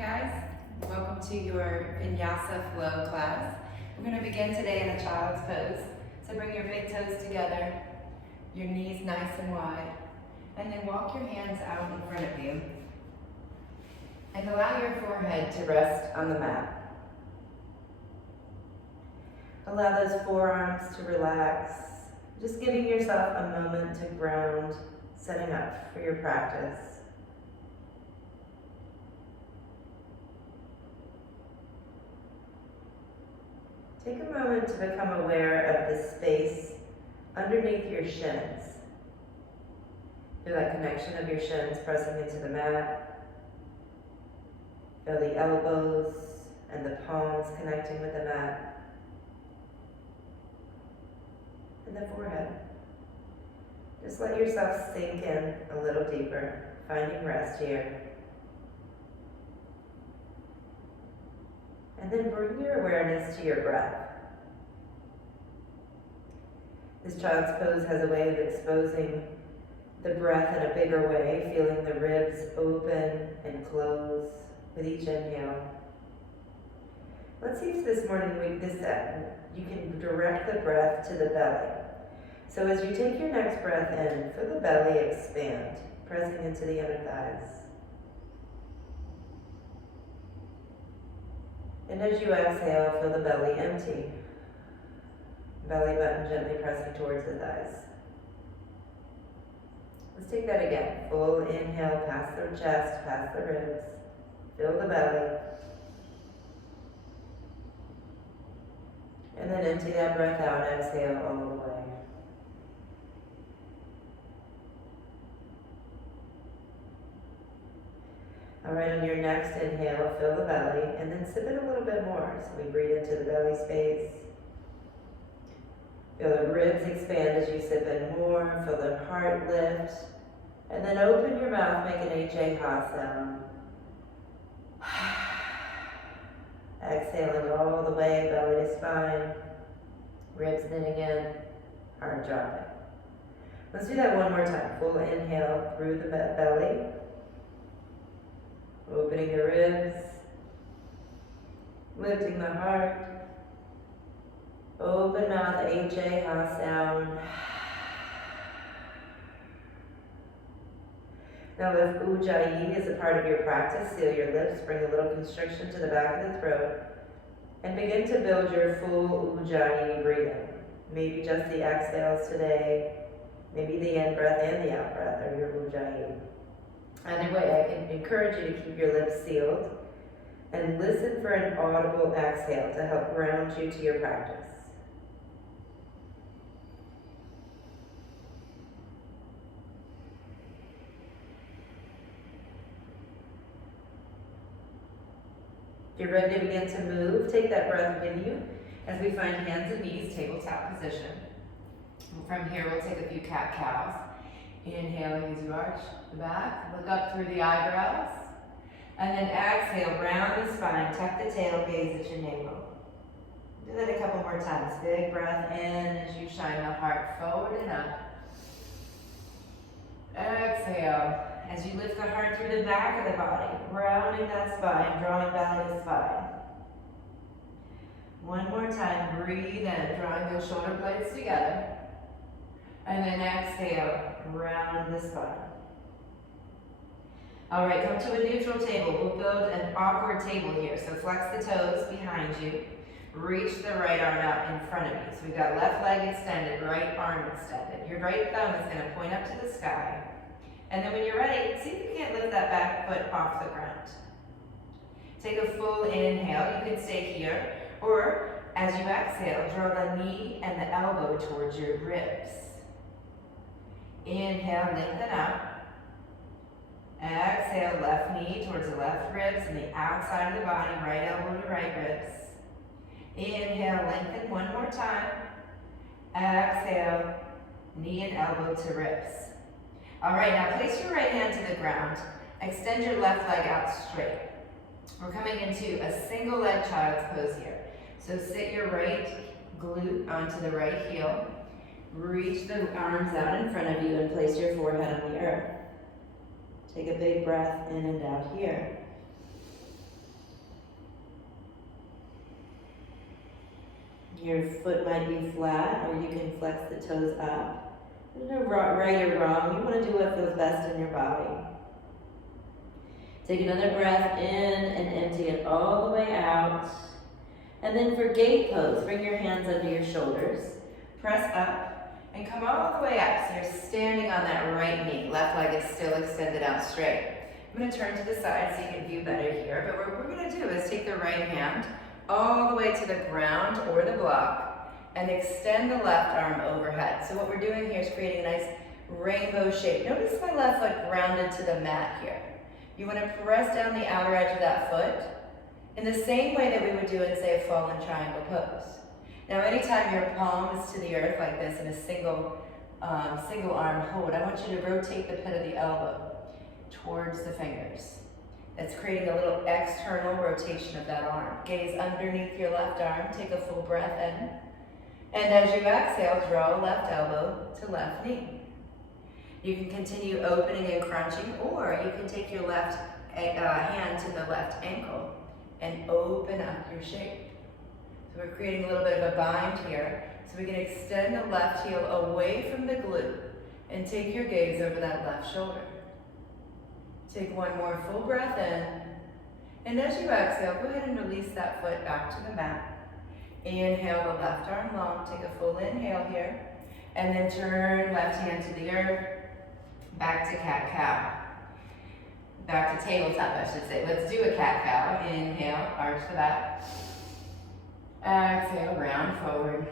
guys. Welcome to your Vinyasa flow class. We're going to begin today in a child's pose. So bring your big toes together, your knees nice and wide, and then walk your hands out in front of you. And allow your forehead to rest on the mat. Allow those forearms to relax, just giving yourself a moment to ground, setting up for your practice. Take a moment to become aware of the space underneath your shins. Feel that connection of your shins pressing into the mat. Feel the elbows and the palms connecting with the mat. And the forehead. Just let yourself sink in a little deeper, finding rest here. And then bring your awareness to your breath. This child's pose has a way of exposing the breath in a bigger way, feeling the ribs open and close with each inhale. Let's see if this morning you can direct the breath to the belly. So as you take your next breath in, feel the belly expand, pressing into the inner thighs. And as you exhale, feel the belly empty. Belly button gently pressing towards the thighs. Let's take that again. Full inhale, past the chest, past the ribs. Feel the belly. And then empty that breath out, exhale all the way. All right, on your next inhale, fill the belly, and then sip it a little bit more. So we breathe into the belly space. Feel the ribs expand as you sip in more. Feel the heart lift. And then open your mouth, make an H-A-Ha sound. Exhaling all the way, belly to spine. Ribs knitting in, heart dropping. Let's do that one more time. Full inhale through the belly. Opening the ribs, lifting the heart, open mouth, H-A-Ha sound. Now if Ujjayi is a part of your practice, seal your lips, bring a little constriction to the back of the throat, and begin to build your full Ujjayi breathing. Maybe just the exhales today, maybe the in-breath and the out-breath are your Ujjayi. Either way, I can encourage you to keep your lips sealed and listen for an audible exhale to help ground you to your practice. If you're ready to begin to move, take that breath with you as we find hands and knees, tabletop position. From here, we'll take a few cat-cows. Inhaling as you arch the back, look up through the eyebrows, and then exhale, round the spine, tuck the tail, gaze at your navel. Do that a couple more times. Big breath in as you shine the heart forward and up. Exhale as you lift the heart through the back of the body, rounding that spine, drawing belly to spine. One more time, breathe in, drawing those shoulder blades together. And then exhale, round the spine. All right, come to a neutral table. We'll build an awkward table here. So flex the toes behind you. Reach the right arm out in front of you. So we've got left leg extended, right arm extended. Your right thumb is going to point up to the sky. And then when you're ready, see if you can't lift that back foot off the ground. Take a full inhale. You can stay here. Or as you exhale, draw the knee and the elbow towards your ribs. Inhale, lengthen up. Exhale, left knee towards the left ribs and the outside of the body, right elbow to right ribs. Inhale, lengthen one more time. Exhale, knee and elbow to ribs. All right, now place your right hand to the ground. Extend your left leg out straight. We're coming into a single leg child's pose here. So sit your right glute onto the right heel. Reach the arms out in front of you and place your forehead on the earth. Take a big breath in and out here. Your foot might be flat, or you can flex the toes up. There's no right or wrong. You want to do what feels best in your body. Take another breath in and empty it all the way out. And then for gate pose, bring your hands under your shoulders. Press up and come all the way up. So you're standing on that right knee. Left leg is still extended out straight. I'm going to turn to the side so you can view better here. But what we're going to do is take the right hand all the way to the ground or the block and extend the left arm overhead. So what we're doing here is creating a nice rainbow shape. Notice my left foot grounded to the mat here. You want to press down the outer edge of that foot in the same way that we would do in, say, a fallen triangle pose. Now, anytime your palm is to the earth like this in a single arm hold, I want you to rotate the pit of the elbow towards the fingers. That's creating a little external rotation of that arm. Gaze underneath your left arm, take a full breath in. And as you exhale, draw left elbow to left knee. You can continue opening and crunching, or you can take your left hand to the left ankle and open up your shape. So we're creating a little bit of a bind here. So we can extend the left heel away from the glute and take your gaze over that left shoulder. Take one more full breath in. And as you exhale, go ahead and release that foot back to the mat. Inhale the left arm long. Take a full inhale here. And then turn left hand to the earth. Back to cat-cow. Back to tabletop, I should say. Let's do a cat-cow. Inhale, arch the back. Exhale, round forward.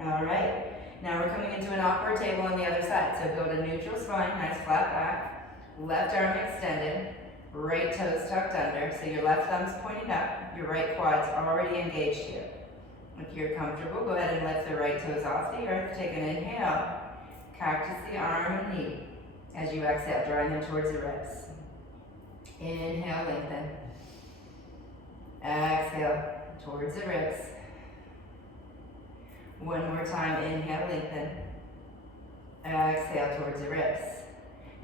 All right. Now we're coming into an awkward table on the other side. So go to neutral spine, nice flat back. Left arm extended. Right toes tucked under. So your left thumb's pointing up. Your right quad's already engaged here. If you're comfortable, go ahead and lift the right toes off the earth. Take an inhale. Cactus the arm and knee. As you exhale, drawing them towards the ribs. Inhale, lengthen. Exhale, towards the ribs. One more time, inhale, lengthen. Exhale, towards the ribs.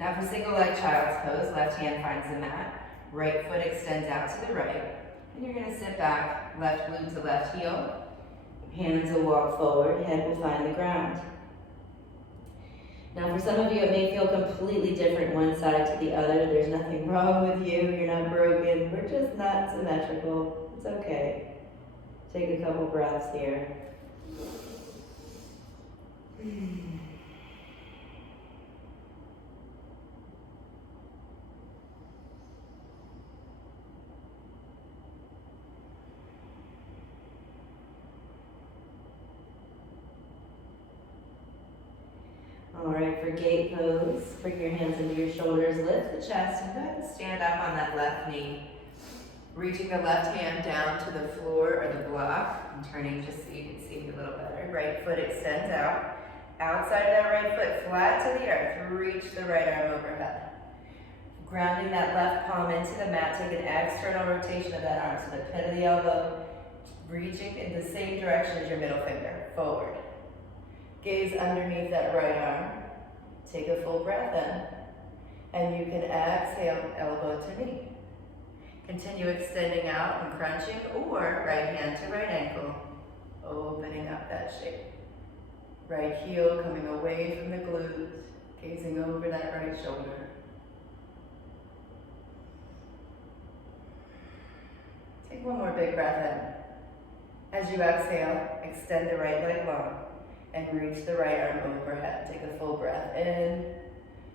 Now for single leg child's pose, left hand finds the mat. Right foot extends out to the right. And you're going to sit back, left glute to left heel. Hands will walk forward, head will find the ground. Now for some of you, it may feel completely different one side to the other. There's nothing wrong with you. You're not broken. We're just not symmetrical. It's okay. Take a couple breaths here. All right, for gate pose, bring your hands into your shoulders, lift the chest, and go ahead and stand up on that left knee. Reaching the left hand down to the floor or the block, and turning just so you can see me a little better. Right foot extends out. Outside that right foot, flat to the earth, reach the right arm overhead. Grounding that left palm into the mat, take an external rotation of that arm, so the pit of the elbow, reaching in the same direction as your middle finger, forward. Gaze underneath that right arm. Take a full breath in. And you can exhale, elbow to knee. Continue extending out and crunching, or right hand to right ankle, opening up that shape. Right heel coming away from the glutes, gazing over that right shoulder. Take one more big breath in. As you exhale, extend the right leg long and reach the right arm overhead. Take a full breath in.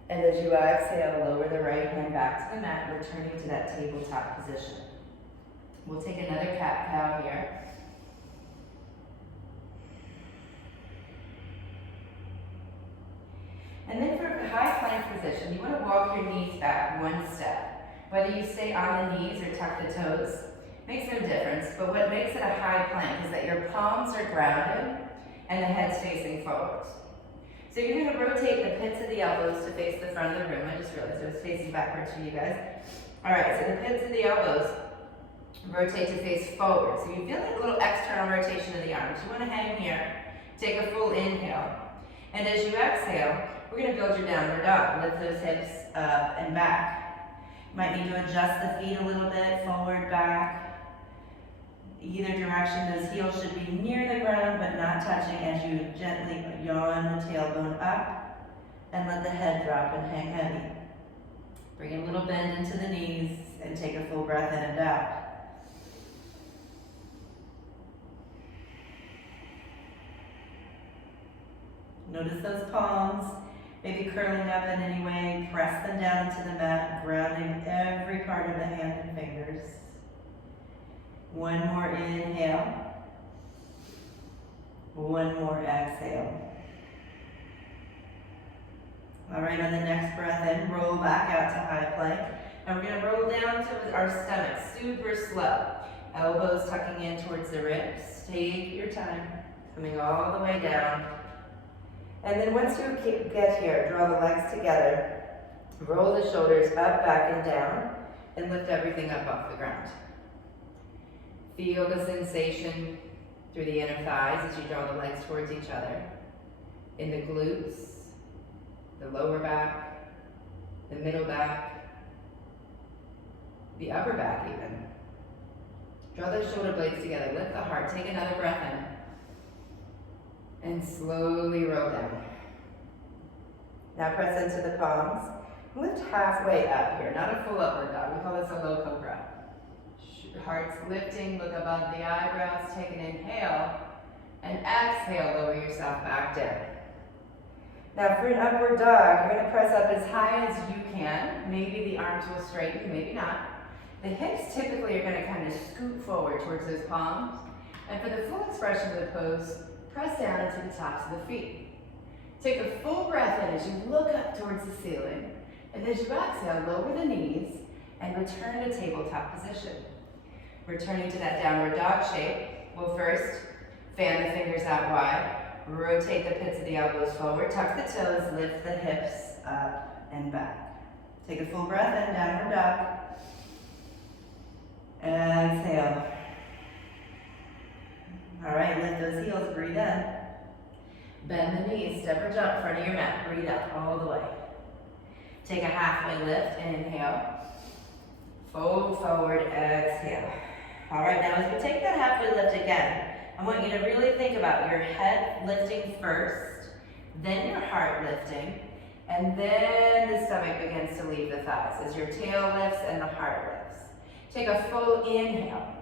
And as you exhale, lower the right hand back to the mat, returning to that tabletop position. We'll take another cat-cow here. And then for a high plank position, you want to walk your knees back one step. Whether you stay on the knees or tuck the toes, makes no difference. But what makes it a high plank is that your palms are grounded and the head's facing forward. So you're going to rotate the pits of the elbows to face the front of the room. I just realized it was facing backwards for you guys. All right, so the pits of the elbows rotate to face forward. So you feel like a little external rotation of the arms. You want to hang here, take a full inhale. And as you exhale, we're going to build your downward dog. Lift those hips up and back. You might need to adjust the feet a little bit, forward, back. Either direction, those heels should be near the ground but not touching as you gently yawn the tailbone up and let the head drop and hang heavy. Bring a little bend into the knees and take a full breath in and out. Notice those palms, maybe curling up in any way. Press them down into the mat, grounding every part of the hand and fingers. One more inhale. One more exhale. All right, on the next breath in, roll back out to high plank. And we're gonna roll down to our stomach, super slow. Elbows tucking in towards the ribs. Take your time, coming all the way down. And then once you get here, draw the legs together, roll the shoulders up, back, and down, and lift everything up off the ground. Feel the sensation through the inner thighs as you draw the legs towards each other. In the glutes, the lower back, the middle back, the upper back even. Draw those shoulder blades together, lift the heart, take another breath in. And slowly roll down. Now press into the palms. Lift halfway up here, not a full upward dog. We call this a low cobra. Heart's lifting, look above the eyebrows. Take an inhale, and exhale, lower yourself back down. Now for an upward dog, you're gonna press up as high as you can. Maybe the arms will straighten, maybe not. The hips typically are gonna kind of scoot forward towards those palms. And for the full expression of the pose, press down into the tops of the feet. Take a full breath in as you look up towards the ceiling. And as you exhale, lower the knees and return to tabletop position. Returning to that downward dog shape, we'll first fan the fingers out wide, rotate the pits of the elbows forward, tuck the toes, lift the hips up and back. Take a full breath in, downward dog. Exhale. All right, lift those heels, breathe in. Bend the knees, step or jump in front of your mat, breathe up all the way. Take a halfway lift, inhale. Fold forward, exhale. All right, now as we take that halfway lift again, I want you to really think about your head lifting first, then your heart lifting, and then the stomach begins to leave the thighs as your tail lifts and the heart lifts. Take a full inhale.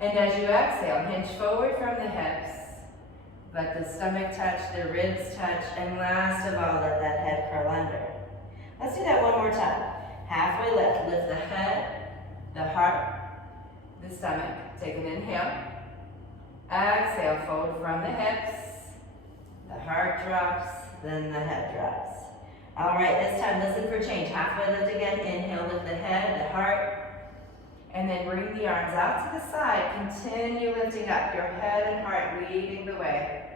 And as you exhale, hinge forward from the hips. Let the stomach touch, the ribs touch, and last of all, let that head curl under. Let's do that one more time. Halfway lift. Lift the head, the heart, the stomach. Take an inhale. Exhale, fold from the hips. The heart drops, then the head drops. All right, this time listen for change. Halfway lift again. Inhale, lift the head, the heart. And then bring the arms out to the side. Continue lifting up, your head and heart leading the way.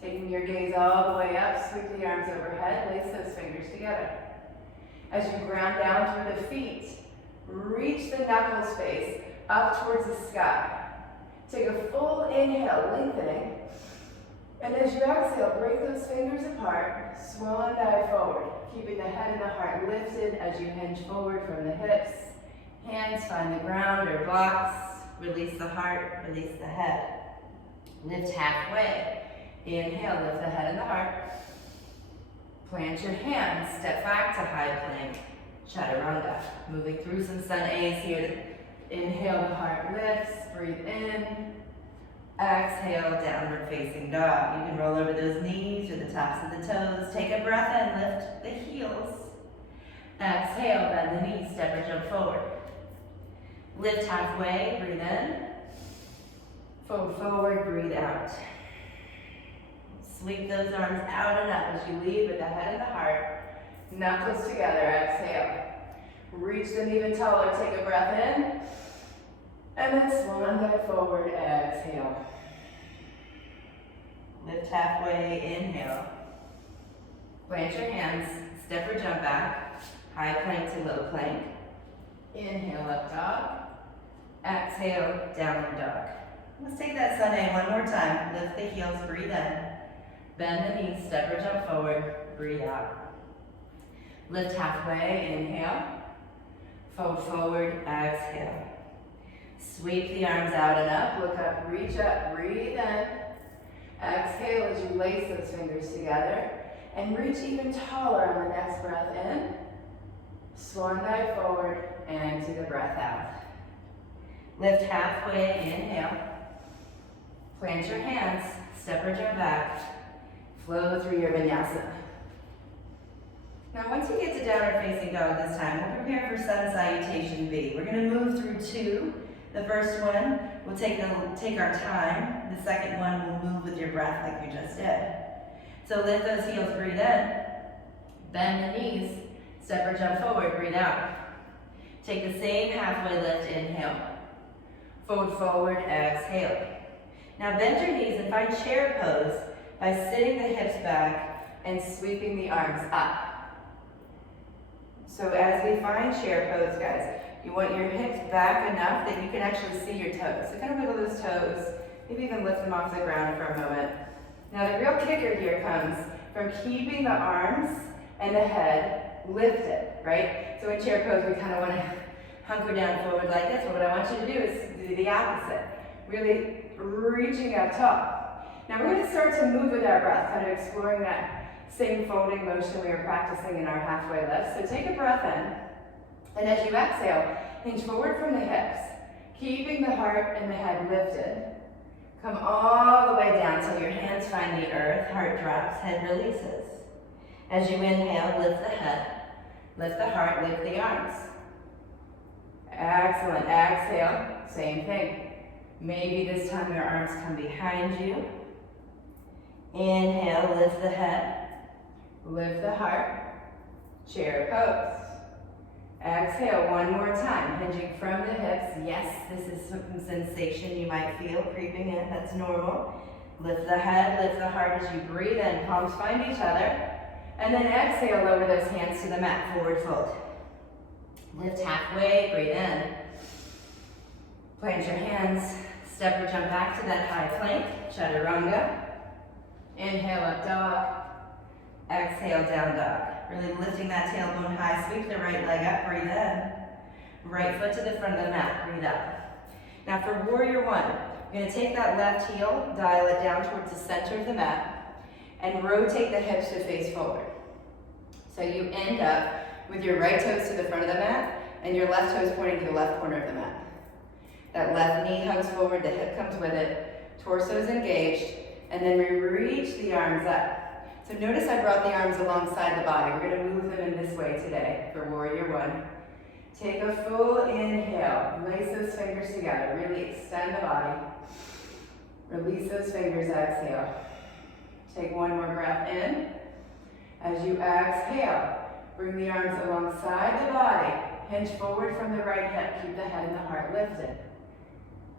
Taking your gaze all the way up, sweep the arms overhead, lace those fingers together. As you ground down through the feet, reach the knuckle space up towards the sky. Take a full inhale, lengthening. And as you exhale, break those fingers apart, swan dive forward, keeping the head and the heart lifted as you hinge forward from the hips. Hands find the ground or blocks. Release the heart, release the head. Lift halfway. Inhale, lift the head and the heart. Plant your hands, step back to high plank. Chaturanga. Moving through some sun A's here. Inhale, the heart lifts, breathe in. Exhale, downward facing dog. You can roll over those knees or the tops of the toes. Take a breath in, lift the heels. Exhale, bend the knees, step or jump forward. Lift halfway, breathe in. Fold forward, breathe out. Sweep those arms out and up as you lead with the head and the heart. Knuckles together, exhale. Reach them even taller, take a breath in. And then swan dive forward, exhale. Lift halfway, inhale. Plant your hands, step or jump back. High plank to low plank. Inhale, up dog. Exhale, downward dog. Let's take that sun A one more time. Lift the heels, breathe in. Bend the knees, step or jump forward, breathe out. Lift halfway, inhale. Fold forward, exhale. Sweep the arms out and up, look up, reach up, breathe in. Exhale as you lace those fingers together and reach even taller on the next breath in. Swan dive forward and to the breath out. Lift halfway, inhale. Plant your hands, step or jump back. Flow through your vinyasa. Now once you get to downward facing dog this time, we'll prepare for sun salutation B. We're going to move through two. The first one, we'll take our time. The second one, we'll move with your breath like you just did. So lift those heels, breathe in. Bend the knees, step or jump forward, breathe out. Take the same halfway lift, inhale. Fold forward, exhale. Now bend your knees and find chair pose by sitting the hips back and sweeping the arms up. So as we find chair pose, guys, you want your hips back enough that you can actually see your toes. So kind of wiggle those toes, maybe even lift them off the ground for a moment. Now the real kicker here comes from keeping the arms and the head lifted, right? So in chair pose, we kind of want to hunker down forward like this, but what I want you to do is do the opposite. Really reaching up tall. Now we're going to start to move with our breath, kind of exploring that same folding motion we were practicing in our halfway lift. So take a breath in. And as you exhale, hinge forward from the hips, keeping the heart and the head lifted. Come all the way down till your hands find the earth, heart drops, head releases. As you inhale, lift the head, lift the heart, lift the arms. Excellent. Exhale, same thing. Maybe this time your arms come behind you. Inhale, lift the head, lift the heart, chair pose. Exhale one more time, hinging from the hips. Yes, this is some sensation you might feel creeping in, that's normal. Lift the head, lift the heart as you breathe in, palms find each other. And then exhale, lower those hands to the mat, forward fold. Lift halfway, breathe in. Plant your hands, step or jump back to that high plank, chaturanga. Inhale, up dog. Exhale, down dog. Really lifting that tailbone high, sweep the right leg up, breathe in. Right foot to the front of the mat, breathe up. Now for warrior one, you're gonna take that left heel, dial it down towards the center of the mat, and rotate the hips to face forward. So you end up with your right toes to the front of the mat, and your left toes pointing to the left corner of the mat. That left knee hugs forward, the hip comes with it, torso is engaged, and then we reach the arms up. So notice I brought the arms alongside the body. We're going to move them in this way today for warrior one. Take a full inhale. Lace those fingers together. Really extend the body. Release those fingers, exhale. Take one more breath in. As you exhale, bring the arms alongside the body. Hinge forward from the right hip. Keep the head and the heart lifted.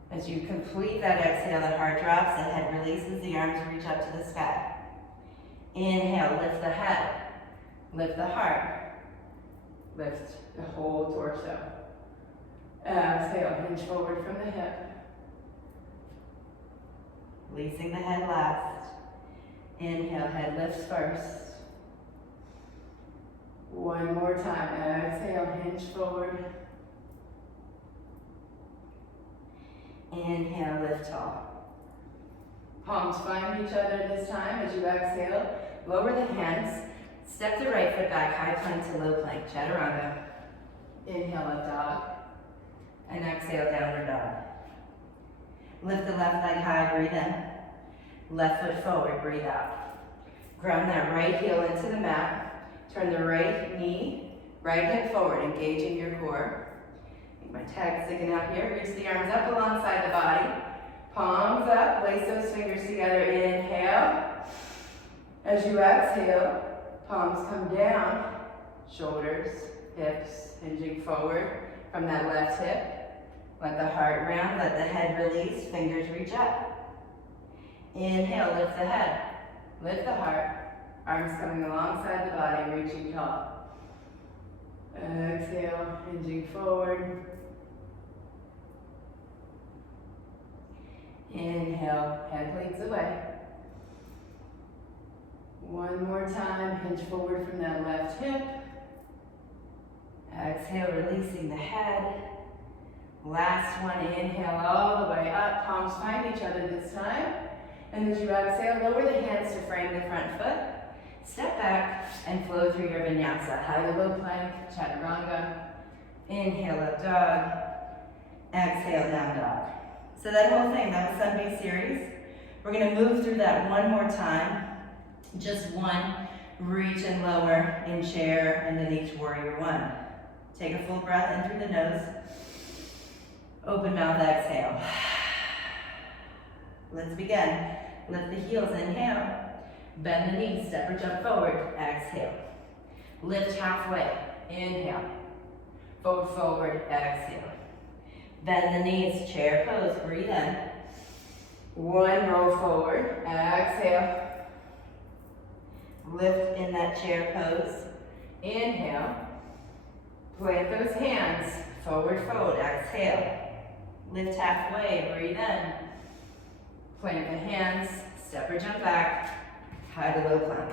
As you complete that exhale, the heart drops, the head releases, the arms reach up to the sky. Inhale, lift the head, lift the heart, lift the whole torso. Exhale, hinge forward from the hip. Releasing the head last. Inhale, head lifts first. One more time, exhale, hinge forward. Inhale, lift tall. Palms find each other this time as you exhale. Lower the hands. Step the right foot back, high plank to low plank, chaturanga. Inhale, up dog. And exhale, downward dog. Lift the left leg high, breathe in. Left foot forward, breathe out. Ground that right heel into the mat. Turn the right knee, right hip forward, engaging your core. My tag sticking out here. Reach the arms up alongside the body. Palms up, lace those fingers together, inhale. As you exhale, palms come down, shoulders, hips, hinging forward from that left hip. Let the heart round, let the head release, fingers reach up. Inhale, lift the head, lift the heart, arms coming alongside the body, reaching tall. Exhale, hinging forward. Inhale, head leads away. One more time, hinge forward from that left hip. Exhale, releasing the head. Last one, inhale all the way up, palms find each other this time. And as you exhale, lower the hands to frame the front foot. Step back and flow through your vinyasa. High to low plank, chaturanga. Inhale up dog. Exhale down dog. So that whole thing, that was Sunday series. We're gonna move through that one more time. Just one, reach and lower in chair and then each warrior one. Take a full breath in through the nose. Open mouth, exhale. Let's begin. Lift the heels, inhale. Bend the knees, step or jump forward, exhale. Lift halfway, inhale. Fold forward, exhale. Bend the knees, chair pose, breathe in. One, roll forward, exhale. Lift in that chair pose, inhale. Plant those hands, forward fold, exhale. Lift halfway, breathe in. Plant the hands, step or jump back, high to low plank.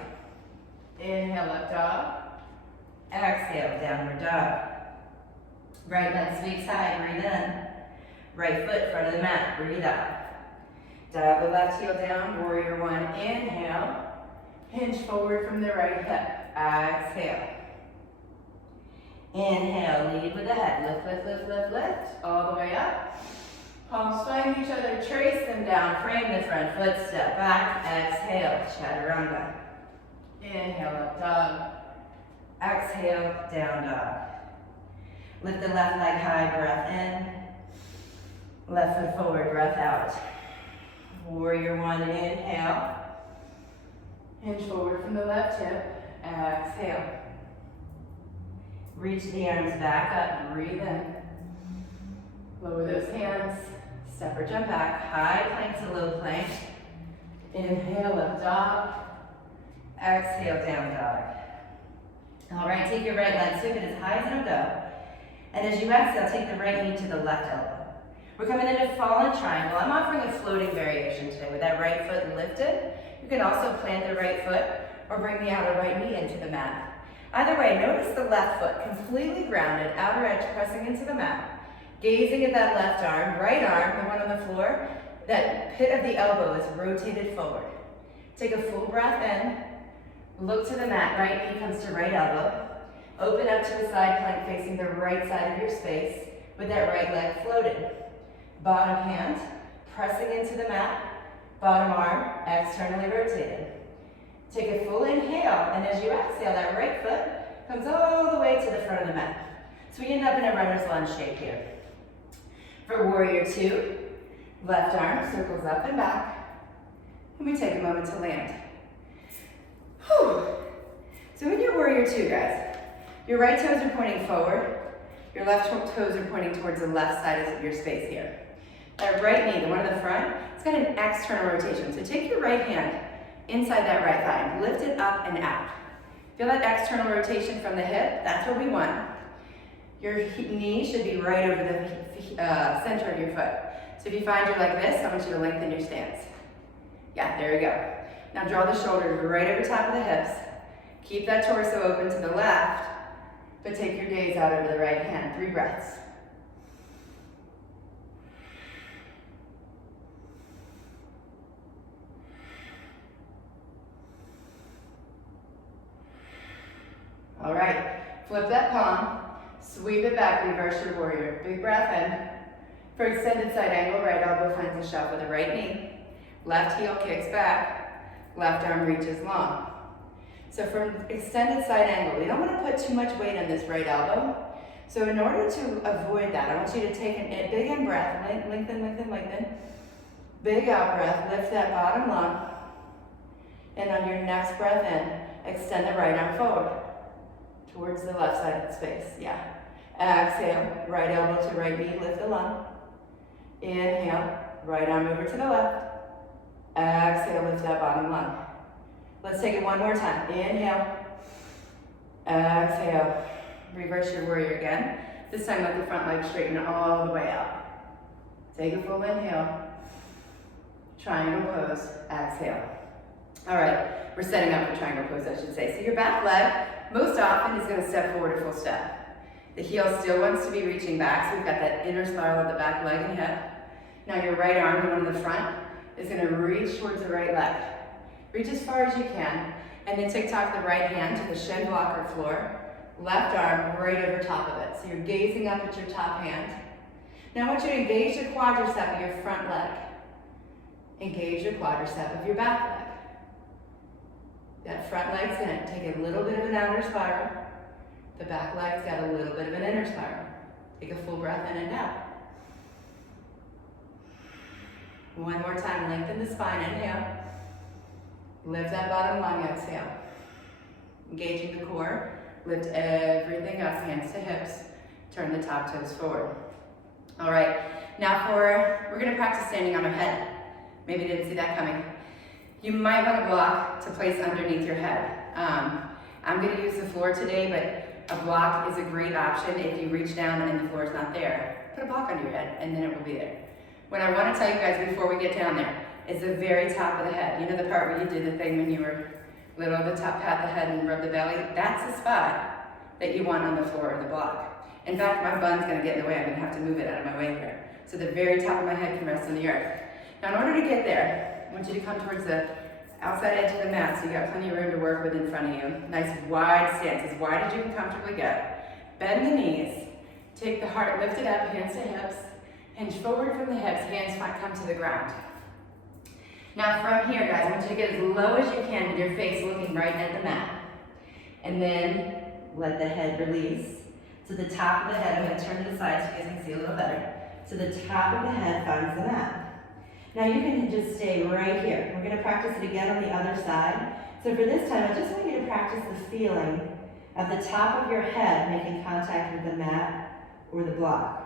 Inhale, up dog. Exhale, downward dog. Right leg sweeps high, breathe in. Right foot, front of the mat, breathe out. Dial the left heel down, warrior one, inhale. Hinge forward from the right hip, exhale. Inhale, lead with the head, lift, lift, lift, lift, lift, all the way up. Palms find each other, trace them down, frame the front foot, step back, exhale, chaturanga. Inhale, up dog. Exhale, down dog. Lift the left leg high, breath in. Left foot forward, breath out. Warrior one, inhale. Hinge forward from the left hip, exhale. Reach the arms back up, breathe in. Lower those hands, step or jump back, high plank to low plank. Inhale, up dog. Exhale, down dog. All right, take your right leg, sweep it as high as it'll go. And as you exhale, take the right knee to the left elbow. We're coming into fallen triangle. I'm offering a floating variation today with that right foot lifted. You can also plant the right foot or bring the outer right knee into the mat. Either way, notice the left foot completely grounded, outer edge pressing into the mat. Gazing at that left arm, right arm, the one on the floor, that pit of the elbow is rotated forward. Take a full breath in, look to the mat, right knee comes to right elbow. Open up to a side plank facing the right side of your space with that right leg floated. Bottom hand, pressing into the mat, bottom arm, externally rotated. Take a full inhale, and as you exhale, that right foot comes all the way to the front of the mat. So we end up in a runner's lunge shape here. For warrior two, left arm circles up and back, and we take a moment to land. Whew. So in your warrior two, guys, your right toes are pointing forward, your left toes are pointing towards the left side of your space here. That right knee, the one in the front, it's got an external rotation. So take your right hand inside that right thigh, lift it up and out. Feel that external rotation from the hip, that's what we want. Your knee should be right over the center of your foot. So if you find you're like this, I want you to lengthen your stance. Yeah, there we go. Now draw the shoulders right over top of the hips. Keep that torso open to the left, but take your gaze out over the right hand. 3 breaths. All right, flip that palm, sweep it back, reverse your warrior. Big breath in. For extended side angle, right elbow finds a shove with the right knee. Left heel kicks back, left arm reaches long. So for extended side angle, we don't want to put too much weight on this right elbow. So in order to avoid that, I want you to take a big in breath, lengthen, lengthen, lengthen. Big out breath, lift that bottom lung. And on your next breath in, extend the right arm forward. Towards the left side of the space, yeah. Exhale, right elbow to right knee, lift the lung. Inhale, right arm over to the left. Exhale, lift that bottom lung. Let's take it one more time. Inhale. Exhale. Reverse your warrior again. This time let the front leg straighten all the way out. Take a full inhale. Triangle pose, exhale. All right, we're setting up for triangle pose, I should say. So your back leg, most often, is going to step forward a full step. The heel still wants to be reaching back, so we've got that inner spiral of the back leg and hip. Now your right arm, the one in the front, is gonna reach towards the right leg. Reach as far as you can, and then TikTok the right hand to the shin block or floor, left arm right over top of it. So you're gazing up at your top hand. Now I want you to engage your quadricep of your front leg. Engage your quadricep of your back leg. That front leg's gonna take a little bit of an outer spiral. The back leg's got a little bit of an inner spiral. Take a full breath in and out. One more time, lengthen the spine, inhale. Lift that bottom lung, exhale. Engaging the core, lift everything up, hands to hips. Turn the top toes forward. All right, now we're gonna practice standing on our head. Maybe you didn't see that coming. You might want a block to place underneath your head. I'm gonna use the floor today, but a block is a great option if you reach down and the floor is not there. Put a block under your head and then it will be there. What I wanna tell you guys before we get down there is the very top of the head. You know the part where you did the thing when you were little, the top, pat the head and rub the belly? That's the spot that you want on the floor of the block. In fact, my bun's gonna get in the way. I'm gonna have to move it out of my way here. So the very top of my head can rest on the earth. Now in order to get there, I want you to come towards the outside edge of the mat so you got plenty of room to work with in front of you. Nice wide stance, as wide as you can comfortably get. Bend the knees, take the heart lifted up, hands to hips, hinge forward from the hips, hands might come to the ground. Now from here, guys, I want you to get as low as you can with your face looking right at the mat. And then let the head release. To the top of the head, I'm going to turn to the side so you guys can see a little better. To the top of the head finds the mat. Now you can just stay right here. We're going to practice it again on the other side. So for this time, I just want you to practice the feeling of the top of your head making contact with the mat or the block.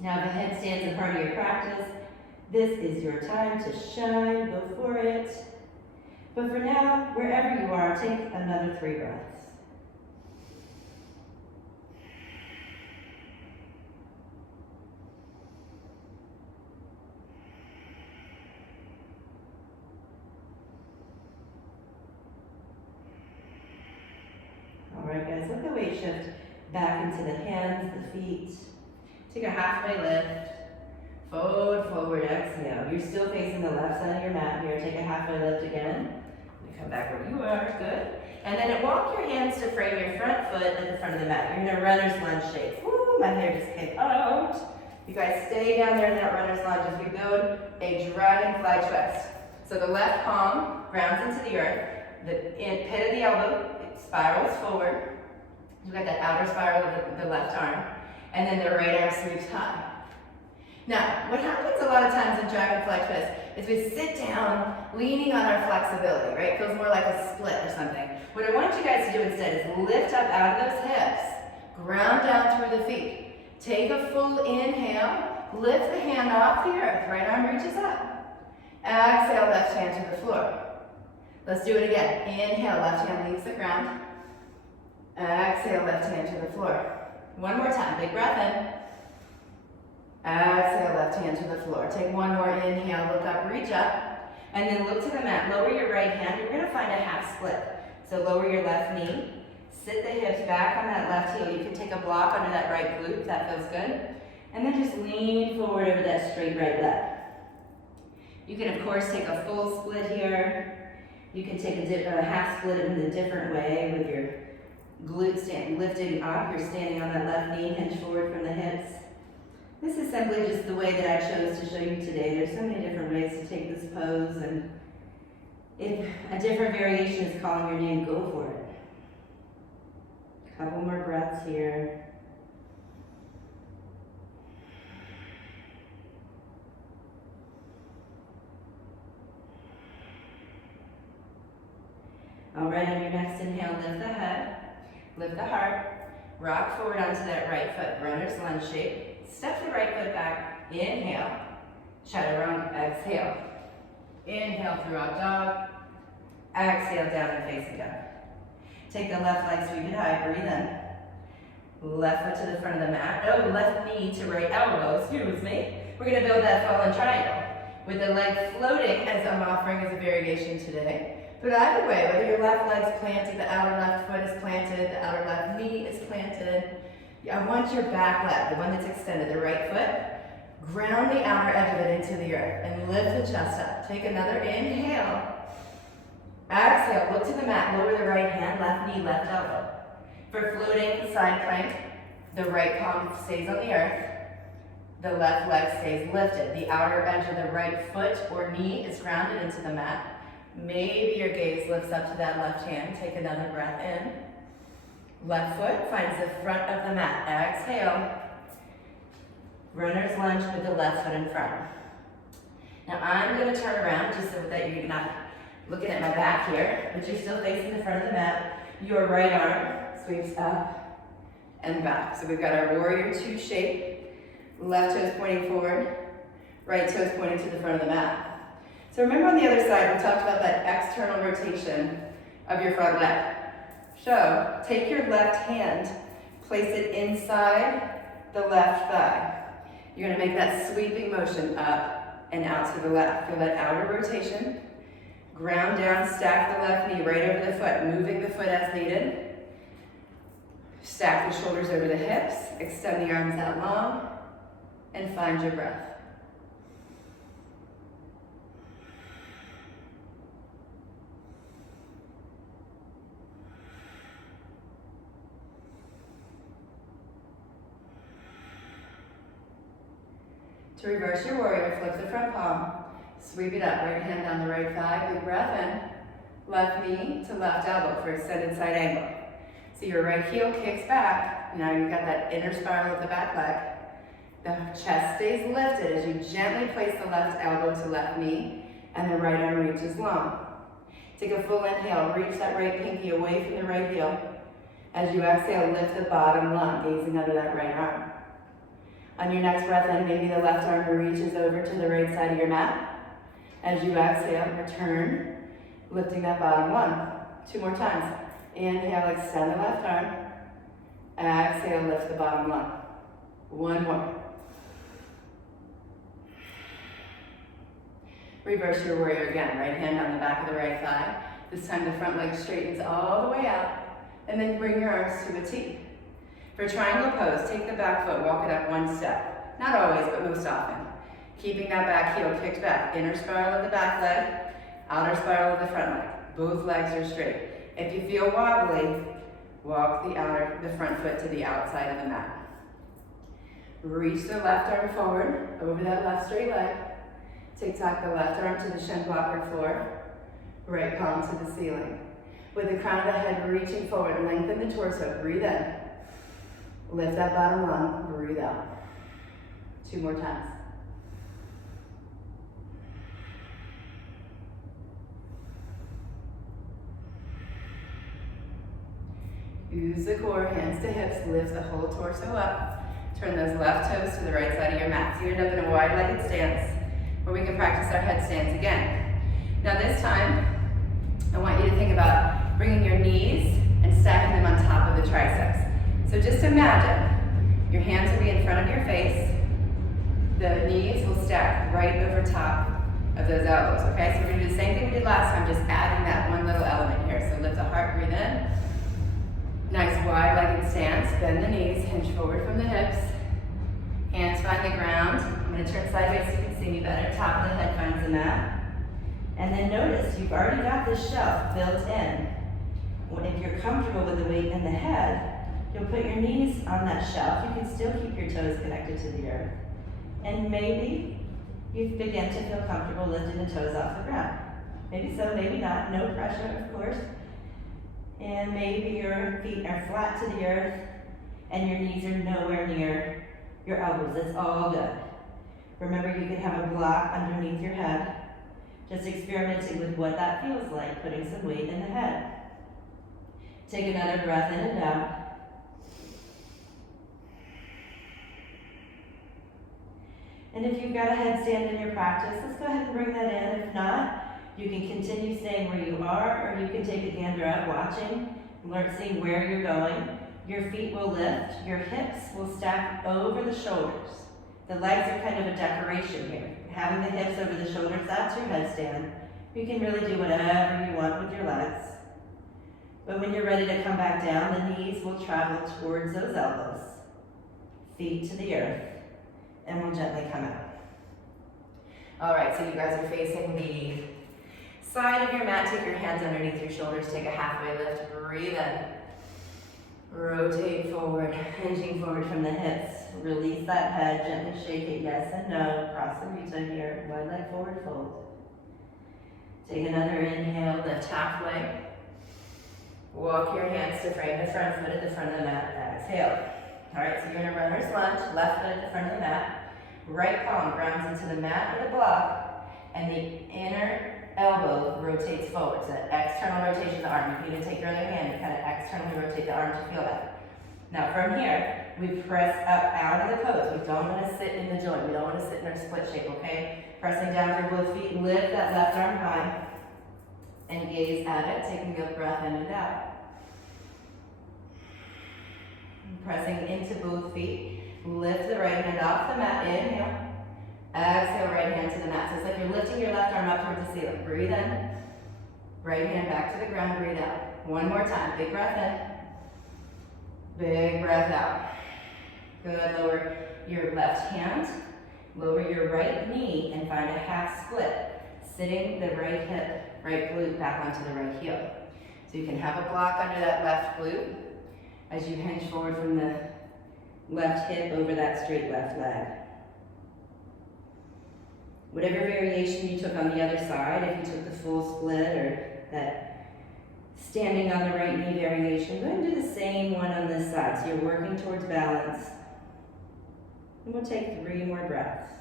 Now if a headstand's a part of your practice, this is your time to shine, go for it. But for now, wherever you are, take another 3 breaths. Alright guys, let the weight shift back into the hands, the feet. Take a halfway lift. Fold forward, exhale. You're still facing the left side of your mat here. Take a halfway lift again. Come back where you are, good. And then walk your hands to frame your front foot at the front of the mat. You're in a runner's lunge shape. Woo, my hair just came out. You guys stay down there in that runner's lunge as we build a dragonfly twist. So the left palm grounds into the earth. The pit of the elbow, it spirals forward. You've got that outer spiral of the left arm. And then the right arm sweeps high. Now, what happens a lot of times in dragonfly twist is we sit down leaning on our flexibility, right? It feels more like a split or something. What I want you guys to do instead is lift up out of those hips, ground down through the feet. Take a full inhale, lift the hand off the earth, right arm reaches up. Exhale, left hand to the floor. Let's do it again. Inhale, left hand leaves the ground. Exhale, left hand to the floor. One more time, big breath in. Exhale, left hand to the floor. Take one more inhale, look up, reach up, and then look to the mat. Lower your right hand. You're going to find a half split. So lower your left knee, sit the hips back on that left heel. You can take a block under that right glute if that feels good. And then just lean forward over that straight right leg. You can, of course, take a full split here. You can take a half split in a different way with your glutes lifting up. You're standing on that left knee, hinge forward from the hips. This is simply just the way that I chose to show you today. There's so many different ways to take this pose, and if a different variation is calling your name, go for it. Couple more breaths here. All right, on your next inhale, lift the head, lift the heart, rock forward onto that right foot, runner's lunge shape. Step the right foot back, inhale, chaturanga, exhale. Inhale, throughout dog, exhale, down and facing dog. Take the left leg, sweep it high, breathe in. Left foot to the front of the mat, left knee to right elbow, excuse me. We're gonna build that fallen triangle with the leg floating as I'm offering as a variation today. But either way, whether your left leg's planted, the outer left foot is planted, the outer left knee is planted, I want your back leg, the one that's extended, the right foot, ground the outer edge of it into the earth and lift the chest up. Take another inhale. Exhale, look to the mat, lower the right hand, left knee, left elbow. For floating side plank, the right palm stays on the earth, the left leg stays lifted. The outer edge of the right foot or knee is grounded into the mat. Maybe your gaze lifts up to that left hand. Take another breath in. Left foot finds the front of the mat. Exhale. Runner's lunge with the left foot in front. Now I'm going to turn around just so that you're not looking at my back here, but you're still facing the front of the mat. Your right arm sweeps up and back. So we've got our warrior two shape. Left toes pointing forward, right toes pointing to the front of the mat. So remember on the other side, we talked about that external rotation of your front leg. So take your left hand, place it inside the left thigh. You're going to make that sweeping motion up and out to the left. Feel that outer rotation. Ground down, stack the left knee right over the foot, moving the foot as needed. Stack the shoulders over the hips, extend the arms out long, and find your breath. To reverse your warrior, flip the front palm, sweep it up, right hand down the right thigh, big breath in, left knee to left elbow for extended side angle. So your right heel kicks back, now you've got that inner spiral of the back leg. The chest stays lifted as you gently place the left elbow to left knee and the right arm reaches long. Take a full inhale, reach that right pinky away from the right heel. As you exhale, lift the bottom lung, gazing under that right arm. On your next breath in, maybe the left arm reaches over to the right side of your mat. As you exhale, return, lifting that bottom lung. 2 more times. Inhale, extend the left arm. Exhale, lift the bottom lung. 1 more. Reverse your warrior again. Right hand on the back of the right thigh. This time the front leg straightens all the way out. And then bring your arms to a T. For triangle pose, take the back foot, walk it up 1 step. Not always, but most often. Keeping that back heel kicked back. Inner spiral of the back leg, outer spiral of the front leg. Both legs are straight. If you feel wobbly, walk the front foot to the outside of the mat. Reach the left arm forward, over that left straight leg. Tick-tock the left arm to the shin blocker floor, right palm to the ceiling. With the crown of the head reaching forward, lengthen the torso, breathe in. Lift that bottom lung, breathe out. 2 more times. Use the core, hands to hips, lift the whole torso up. Turn those left toes to the right side of your mat. So you end up in a wide-legged stance where we can practice our headstands again. Now this time, I want you to think about bringing your knees and stacking them on top of the triceps. So just imagine, your hands will be in front of your face. The knees will stack right over top of those elbows, okay? So we're gonna do the same thing we did last time, just adding that one little element here. So lift the heart, breathe in. Nice wide-legged stance, bend the knees, hinge forward from the hips. Hands find the ground. I'm gonna turn sideways so you can see me better. Top of the head finds the mat. And then notice, you've already got this shelf built in. If you're comfortable with the weight in the head, you'll put your knees on that shelf. You can still keep your toes connected to the earth. And maybe you begin to feel comfortable lifting the toes off the ground. Maybe so, maybe not. No pressure, of course. And maybe your feet are flat to the earth and your knees are nowhere near your elbows. It's all good. Remember, you can have a block underneath your head. Just experimenting with what that feels like, putting some weight in the head. Take another breath in and out. And if you've got a headstand in your practice, let's go ahead and bring that in. If not, you can continue staying where you are, or you can take a gander up, watching, seeing where you're going. Your feet will lift, your hips will stack over the shoulders. The legs are kind of a decoration here. Having the hips over the shoulders, that's your headstand. You can really do whatever you want with your legs. But when you're ready to come back down, the knees will travel towards those elbows, feet to the earth, and we'll gently come out. All right, so you guys are facing the side of your mat. Take your hands underneath your shoulders, take a halfway lift, breathe in. Rotate forward, hinging forward from the hips. Release that head, gently shake it yes and no. Cross the rita here, one leg forward fold. Take another inhale, lift halfway. Walk your hands to frame the front foot at the front of the mat. Exhale. All right, so you're in a runner's lunge, left foot at the front of the mat. Right palm grounds into the mat or the block, and the inner elbow rotates forward. So that external rotation of the arm. You can even take your other hand and kind of externally rotate the arm to feel that. Now from here, we press up out of the pose. We don't want to sit in the joint. We don't want to sit in our split shape, okay? Pressing down through both feet, lift that left arm high and gaze at it, taking a breath in and out. Pressing into both feet, lift the right hand off the mat, inhale. Exhale, right hand to the mat. So it's like you're lifting your left arm up towards the ceiling. Breathe in. Right hand back to the ground, breathe out. One more time, big breath in. Big breath out. Good, lower your left hand. Lower your right knee and find a half split. Sitting the right hip, right glute back onto the right heel. So you can have a block under that left glute as you hinge forward from the left hip over that straight left leg. Whatever variation you took on the other side, if you took the full split or that standing on the right knee variation, go ahead and do the same one on this side. So you're working towards balance. And we'll take 3 more breaths.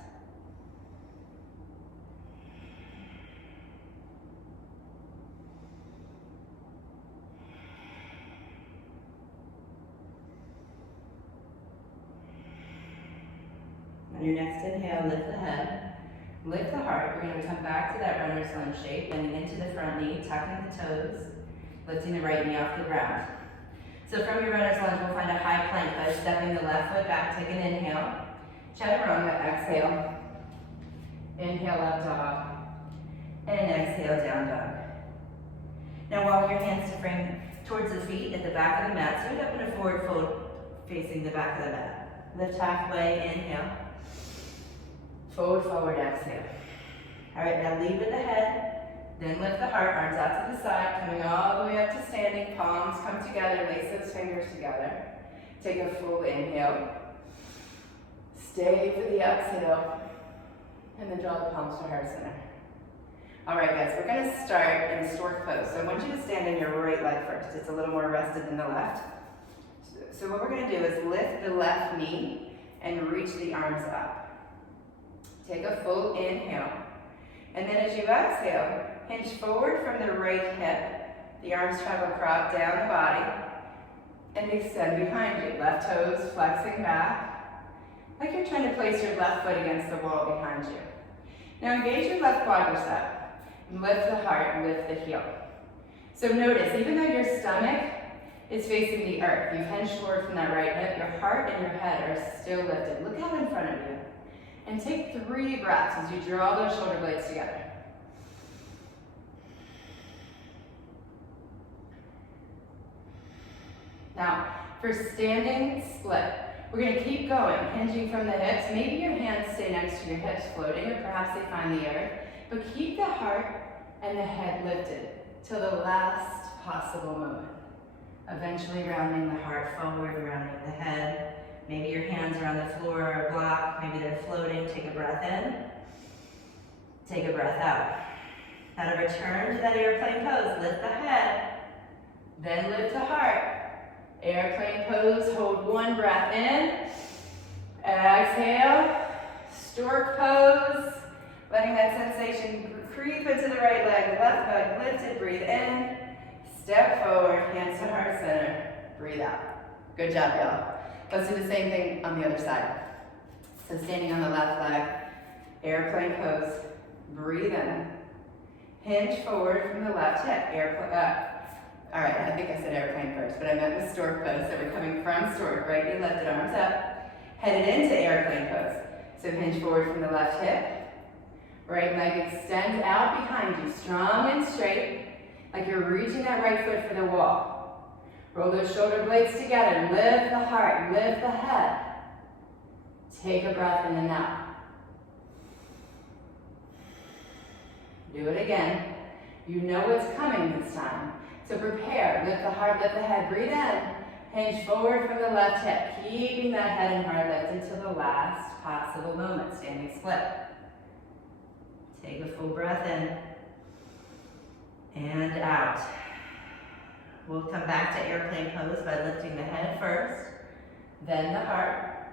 On your next inhale, lift the head, lift the heart. We're going to come back to that runner's lunge shape, bending into the front knee, tucking the toes, lifting the right knee off the ground. So from your runner's lunge, we'll find a high plank by stepping the left foot back. Take an inhale, chaturanga, exhale. Inhale, up dog, and exhale, down dog. Now walk your hands to frame towards the feet at the back of the mat. So up in a forward fold facing the back of the mat. Lift halfway, inhale. Forward, forward, exhale. All right, now lead with the head, then lift the heart, arms out to the side, coming all the way up to standing, palms come together, lace those fingers together. Take a full inhale. Stay for the exhale, and then draw the palms to heart center. All right, guys, we're gonna start in stork pose. So I want you to stand on your right leg first. It's a little more rested than the left. So what we're gonna do is lift the left knee and reach the arms up. Take a full inhale. And then as you exhale, hinge forward from the right hip. The arms travel down the body and extend behind you. Left toes flexing back, like you're trying to place your left foot against the wall behind you. Now engage your left quadricep. Lift the heart, lift the heel. So notice, even though your stomach is facing the earth, you've hinged forward from that right hip, your heart and your head are still lifted. Look out in front of you. And take 3 breaths as you draw those shoulder blades together. Now, for standing split, we're going to keep going, hinging from the hips. Maybe your hands stay next to your hips floating, or perhaps they find the earth. But keep the heart and the head lifted till the last possible moment. Eventually rounding the heart forward, rounding the head. Maybe your hands are on the floor or a block. Maybe they're floating. Take a breath in. Take a breath out. Now to return to that airplane pose, lift the head. Then lift the heart. Airplane pose, hold 1 breath in. Exhale. Stork pose. Letting that sensation creep into the right leg. Left leg lifted. Breathe in. Step forward. Hands to heart center. Breathe out. Good job, y'all. Let's do the same thing on the other side. So standing on the left leg, airplane pose, breathe in. Hinge forward from the left hip, all right, I think I said airplane first, but I meant the stork pose. So we're coming from stork, right knee lifted, arms up, headed into airplane pose. So hinge forward from the left hip, Right leg extends out behind you, strong and straight, like you're reaching that right foot for the wall. Roll those shoulder blades together, lift the heart, lift the head. Take a breath in and out. Do it again. You know what's coming this time. So prepare, lift the heart, lift the head, breathe in. Hinge forward from the left hip, keeping that head and heart lifted until the last possible moment, standing split. Take a full breath in and out. We'll come back to airplane pose by lifting the head first, then the heart.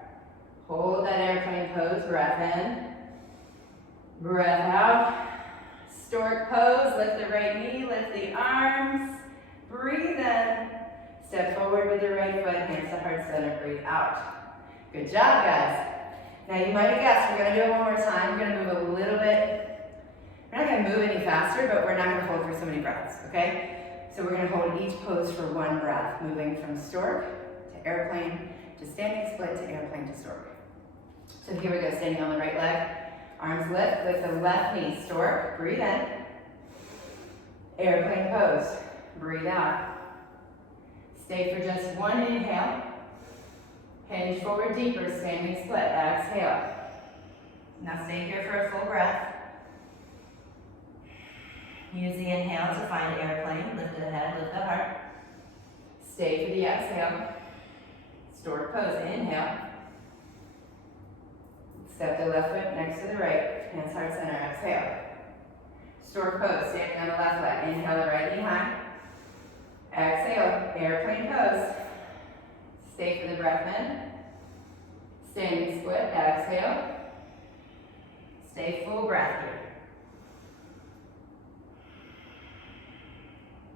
Hold that airplane pose, breath in, breath out. Stork pose, lift the right knee, lift the arms, breathe in. Step forward with your right foot, hands to heart center, breathe out. Good job, guys. Now you might have guessed, we're gonna do it one more time. We're gonna move a little bit. We're not gonna move any faster, but we're not gonna hold for so many breaths, okay? So we're gonna hold each pose for one breath, moving from stork to airplane, to standing split, to airplane to stork. So here we go, standing on the right leg. Arms lift, lift the left knee, stork, breathe in. Airplane pose, breathe out. Stay for just one inhale. Hinge forward deeper, standing split, exhale. Now stay here for a full breath. Use the inhale to find airplane, lift the head, lift the heart. Stay for the exhale. Stork pose, inhale. Step the left foot next to the right, hands heart center, exhale. Stork pose, standing on the left leg, inhale the right knee high. Exhale, airplane pose. Stay for the breath in. Standing split, exhale. Stay full breath here.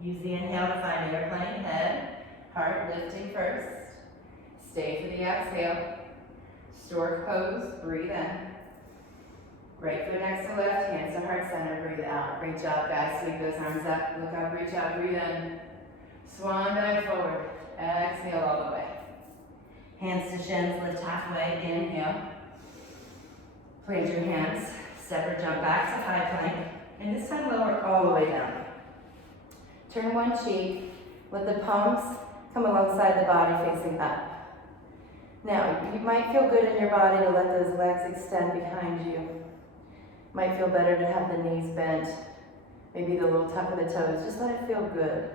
Use the inhale to find airplane, head, heart lifting first. Stay for the exhale. Stork pose, breathe in. Right foot next to left, hands to heart center, breathe out. Great job, guys. Sweep those arms up, look up, reach out, breathe in. Swan dive forward, exhale all the way. Hands to shins, lift halfway, inhale. Plant your hands, step or jump back to high plank, and this time lower all the way down. Turn one cheek, let the palms come alongside the body facing up. Now, you might feel good in your body to let those legs extend behind you. Might feel better to have the knees bent, maybe the little tuck of the toes, just let it feel good.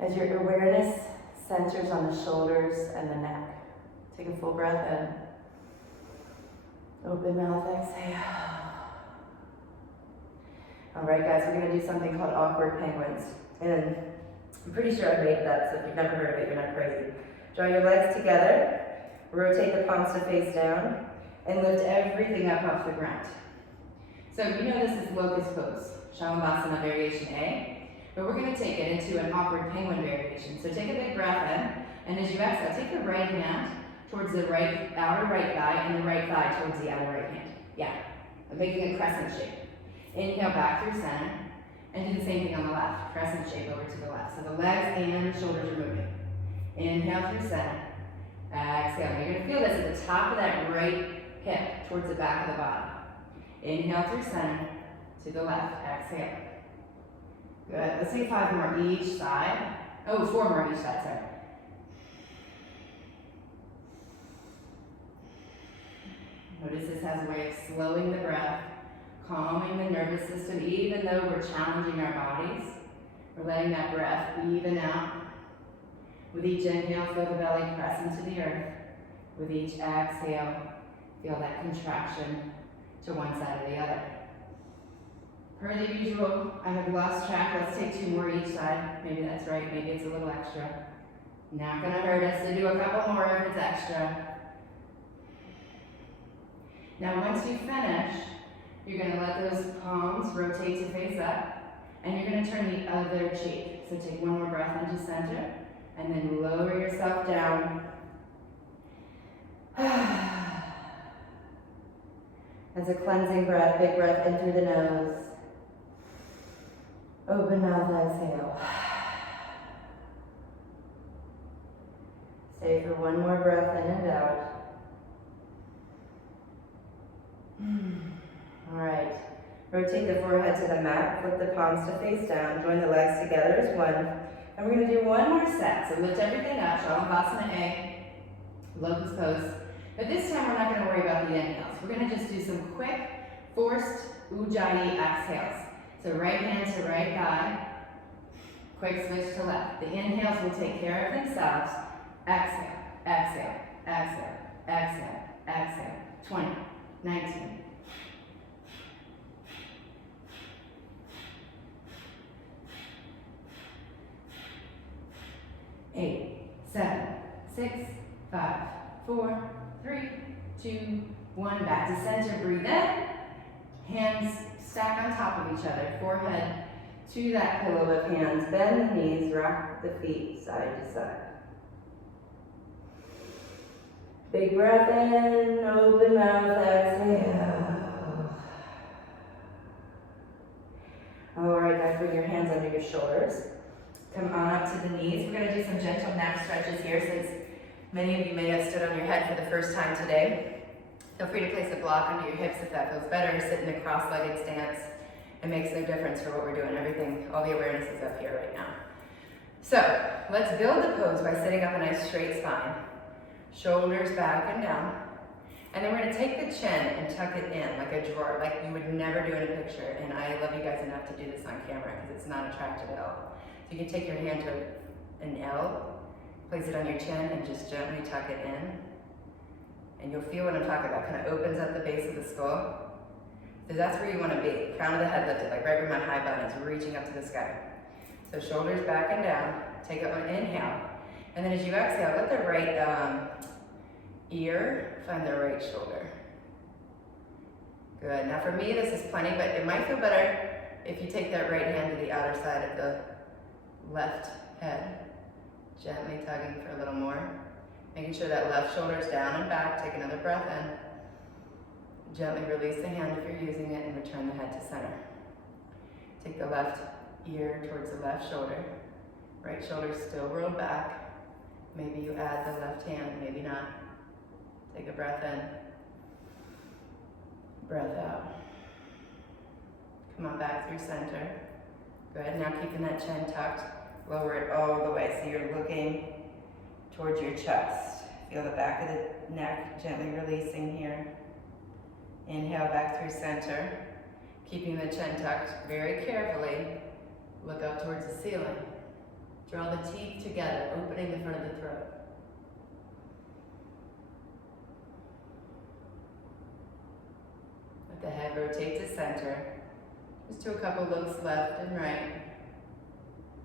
As your awareness centers on the shoulders and the neck. Take a full breath in. Open mouth, exhale. All right, guys, we're gonna do something called awkward penguins. And I'm pretty sure I made it up, so if you've never heard of it, you're not crazy. Draw your legs together, rotate the palms to face down, and lift everything up off the ground. So you know this is locust pose, shavasana variation A. But we're going to take it into an awkward penguin variation. So take a big breath in, and as you exhale, take your right hand towards the right outer right thigh, and the right thigh towards the outer right hand. Yeah, making a crescent shape. Inhale back through center, and do the same thing on the left. Crescent shape over to the left. So the legs and the shoulders are moving. Inhale through center. Exhale. You're going to feel this at the top of that right hip towards the back of the body. Inhale through center to the left. Exhale. Good. Let's take 5 more each side. Oh, 4 more each side, sorry. Notice this has a way of slowing the breath, calming the nervous system, even though we're challenging our bodies. We're letting that breath even out. With each inhale, feel the belly press into the earth. With each exhale, feel that contraction to one side or the other. Per the usual, I have lost track. Let's take 2 more each side. Maybe that's right, maybe it's a little extra. Not gonna hurt us to do a couple more if it's extra. Now once you finish, you're gonna let those palms rotate to face up, and you're gonna turn the other cheek. So take 1 more breath into center, and then lower yourself down. As a cleansing breath, big breath in through the nose. Open mouth, exhale. Stay for 1 more breath in and out. All right. Rotate the forehead to the mat, flip the palms to face down, join the legs together as one. And we're gonna do one more set. So lift everything up, Shavasana A, locust pose. But this time we're not gonna worry about the inhales. We're gonna just do some quick, forced Ujjayi exhales. So right hand to right thigh, quick switch to left. The inhales will take care of themselves. Exhale, exhale, exhale, exhale, exhale. 20, 19. Eight, 7, 6, 5, 4, 3, 2, 1. Back to center, breathe in. Hands stack on top of each other. Forehead to that pillow of hands. Bend the knees, rock the feet side to side. Big breath in, open mouth, exhale. All right, guys, bring your hands under your shoulders. Come on up to the knees. We're gonna do some gentle neck stretches here since many of you may have stood on your head for the first time today. Feel free to place a block under your hips if that feels better, or sit in a cross-legged stance. It makes no difference for what we're doing. Everything, all the awareness is up here right now. So, let's build the pose by sitting up a nice straight spine. Shoulders back and down. And then we're gonna take the chin and tuck it in like a drawer, like you would never do in a picture. And I love you guys enough to do this on camera because it's not attractive at all. So you can take your hand to an L, place it on your chin and just gently tuck it in. And you'll feel what I'm talking about. Kind of opens up the base of the skull. So that's where you want to be. Crown of the head lifted, like right where my high bun is, reaching up to the sky. So shoulders back and down. Take up an inhale. And then as you exhale, let the right ear find the right shoulder. Good. Now for me, this is plenty, but it might feel better if you take that right hand to the outer side of the left head. Gently tugging for a little more. Making sure that left shoulder's down and back. Take another breath in. Gently release the hand if you're using it and return the head to center. Take the left ear towards the left shoulder. Right shoulder still rolled back. Maybe you add the left hand, maybe not. Take a breath in. Breath out. Come on back through center. Good, now keeping that chin tucked. Lower it all the way so you're looking towards your chest. Feel the back of the neck gently releasing here. Inhale back through center. Keeping the chin tucked very carefully. Look up towards the ceiling. Draw the teeth together, opening the front of the throat. Let the head rotate to center. Just do a couple looks left and right.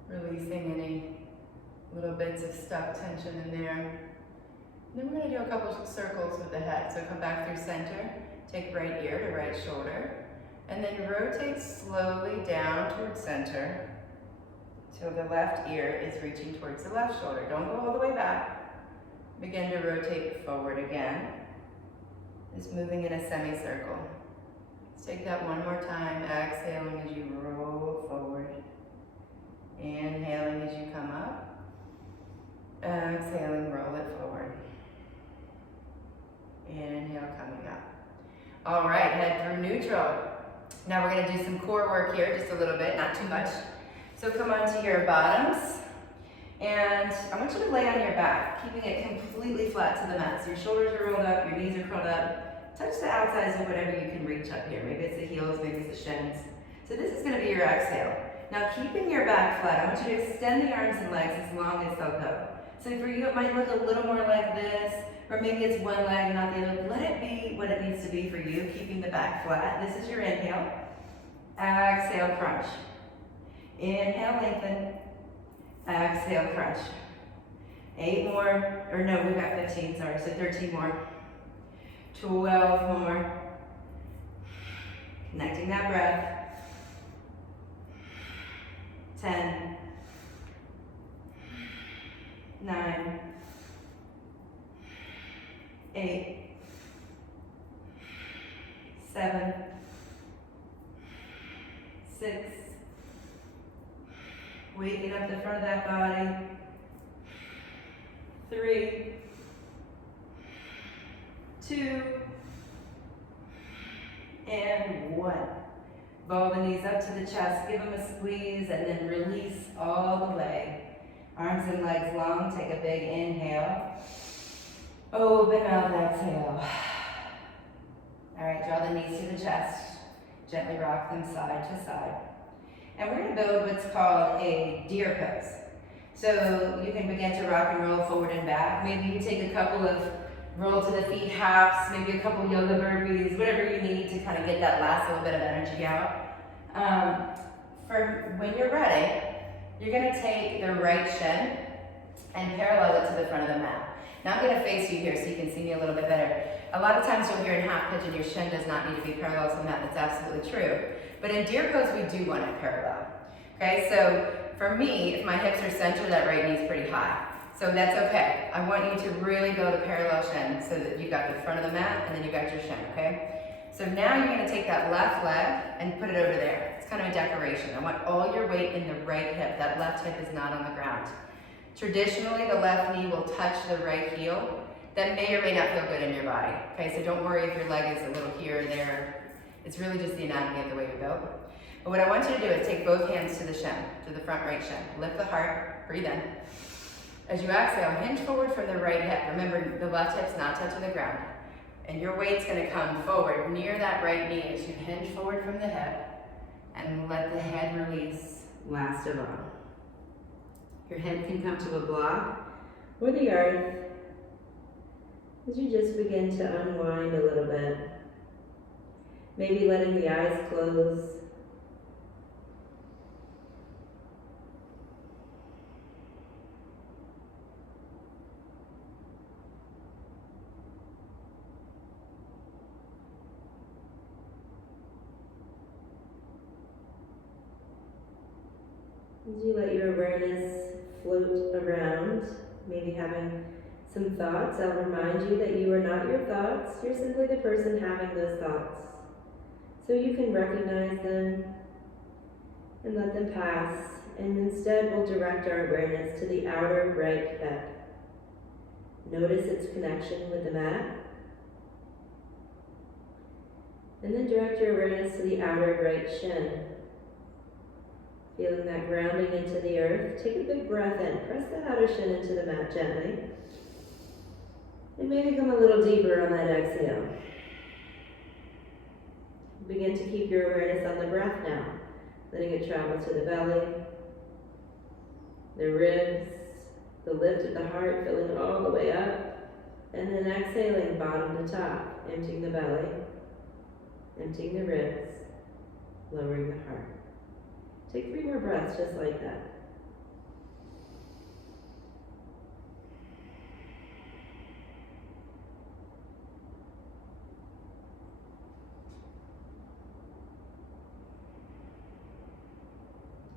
Releasing any little bits of stuck tension in there. And then we're going to do a couple circles with the head. So come back through center. Take right ear to right shoulder. And then rotate slowly down towards center. So the left ear is reaching towards the left shoulder. Don't go all the way back. Begin to rotate forward again. Just moving in a semicircle. Let's take that one more time. Exhaling as you roll forward. Inhaling as you come up. Exhaling, roll it forward. Inhale, coming up. All right, head through neutral. Now we're going to do some core work here, just a little bit, not too much. So come onto your bottoms, and I want you to lay on your back, keeping it completely flat to the mat. So your shoulders are rolled up, your knees are curled up. Touch the outsides of whatever you can reach up here. Maybe it's the heels, maybe it's the shins. So this is going to be your exhale. Now keeping your back flat, I want you to extend the arms and legs as long as they'll go. So for you, it might look a little more like this, or maybe it's one leg and not the other. Let it be what it needs to be for you, keeping the back flat. This is your inhale. Exhale, crunch. Inhale, lengthen. Exhale, crunch. 8 more, or no, we've got 15, sorry, so 13 more. 12 more. Connecting that breath. 10. 9. 8. 7. 6. Waking up the front of that body. 3. 2. And 1. Roll the knees up to the chest, give them a squeeze, and then release all the way. Arms and legs long, take a big inhale. Open mouth, exhale. All right, draw the knees to the chest. Gently rock them side to side. And we're gonna build what's called a deer pose. So you can begin to rock and roll forward and back. Maybe you take a couple of roll to the feet hops, maybe a couple yoga burpees, whatever you need to kind of get that last little bit of energy out. For when you're ready, you're gonna take the right shin and parallel it to the front of the mat. Now I'm gonna face you here so you can see me a little bit better. A lot of times you'll hear in half pigeon, your shin does not need to be parallel to the mat. That's absolutely true. But in deer pose, we do want it parallel. Okay, so for me, if my hips are centered, that right knee is pretty high. So that's okay. I want you to really build a parallel shin so that you've got the front of the mat and then you've got your shin, okay? So now you're gonna take that left leg and put it over there. It's kind of a decoration. I want all your weight in the right hip. That left hip is not on the ground. Traditionally, the left knee will touch the right heel. That may or may not feel good in your body, okay? So don't worry if your leg is a little here or there. It's really just the anatomy of the way you're built. But what I want you to do is take both hands to the shin, to the front right shin. Lift the heart, breathe in. As you exhale, hinge forward from the right hip. Remember, the left hip's not touching the ground. And your weight's gonna come forward near that right knee as you hinge forward from the hip and let the head release last of all. Your head can come to a block or the earth as you just begin to unwind a little bit. Maybe letting the eyes close. As you let your awareness float around, maybe having some thoughts, I'll remind you that you are not your thoughts, you're simply the person having those thoughts. So you can recognize them and let them pass, and instead we'll direct our awareness to the outer right hip. Notice its connection with the mat, and then direct your awareness to the outer right shin. Feeling that grounding into the earth, take a big breath in. Press that outer shin into the mat gently. And maybe come a little deeper on that exhale. Begin to keep your awareness on the breath now, letting it travel to the belly, the ribs, the lift of the heart, filling all the way up, and then exhaling bottom to top, emptying the belly, emptying the ribs, lowering the heart. Take 3 more breaths just like that.